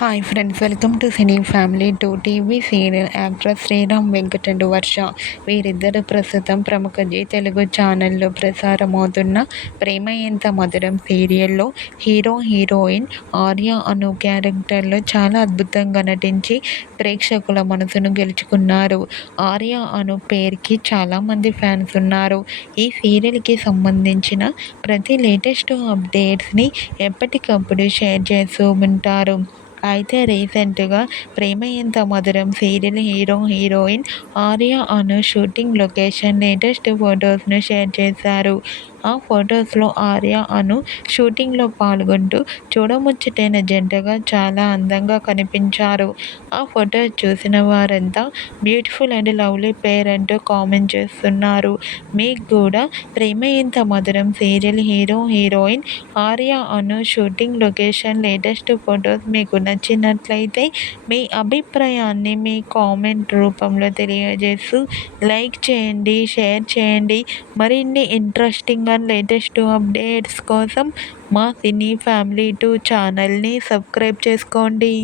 Hi friends, welcome to cine family. TV serial actor Sriram Venkat and Varsha వీరిద్దరు ప్రస్తుతం ప్రముఖ G Telugu ఛానల్లో ప్రసారమవుతున్న ప్రేమ ఎంత మధురం సీరియల్లో హీరో హీరోయిన్ ఆర్య అను క్యారెక్టర్లో చాలా అద్భుతంగా నటించి ప్రేక్షకుల మనసును గెలుచుకున్నారు. ఆర్య అను పేరుకి చాలామంది ఫ్యాన్స్ ఉన్నారు. ఈ సీరియల్కి సంబంధించిన ప్రతి లేటెస్ట్ అప్డేట్స్ని ఎప్పటికప్పుడు షేర్ చేస్తూ ఉంటారు. అయితే రీసెంట్గా ప్రేమ ఎంత మధురం సీరియల్ హీరో హీరోయిన్ ఆర్య అను షూటింగ్ లొకేషన్ లేటెస్ట్ ఫొటోస్ను షేర్ చేశారు. ఆ ఫొటోస్లో ఆర్య అను షూటింగ్లో పాల్గొంటూ చూడముచ్చటైన జంటగా చాలా అందంగా కనిపించారు. ఆ ఫొటోస్ చూసిన వారంతా బ్యూటిఫుల్ అండ్ లవ్లీ పేర్ అంటూ కామెంట్ చేస్తున్నారు. మీకు కూడా ప్రేమ ఎంత మధురం సీరియల్ హీరో హీరోయిన్ ఆర్య అను షూటింగ్ లొకేషన్ లేటెస్ట్ ఫొటోస్ మీకు నచ్చినట్లయితే మీ అభిప్రాయాన్ని మీ కామెంట్ రూపంలో తెలియజేస్తూ లైక్ చేయండి, షేర్ చేయండి. మరిన్ని ఇంట్రెస్టింగ్ అండ్ లేటెస్ట్ అప్డేట్స్ కోసం మా సినీ ఫ్యామిలీ 2 ఛానల్ని సబ్స్క్రైబ్ చేసుకోండి.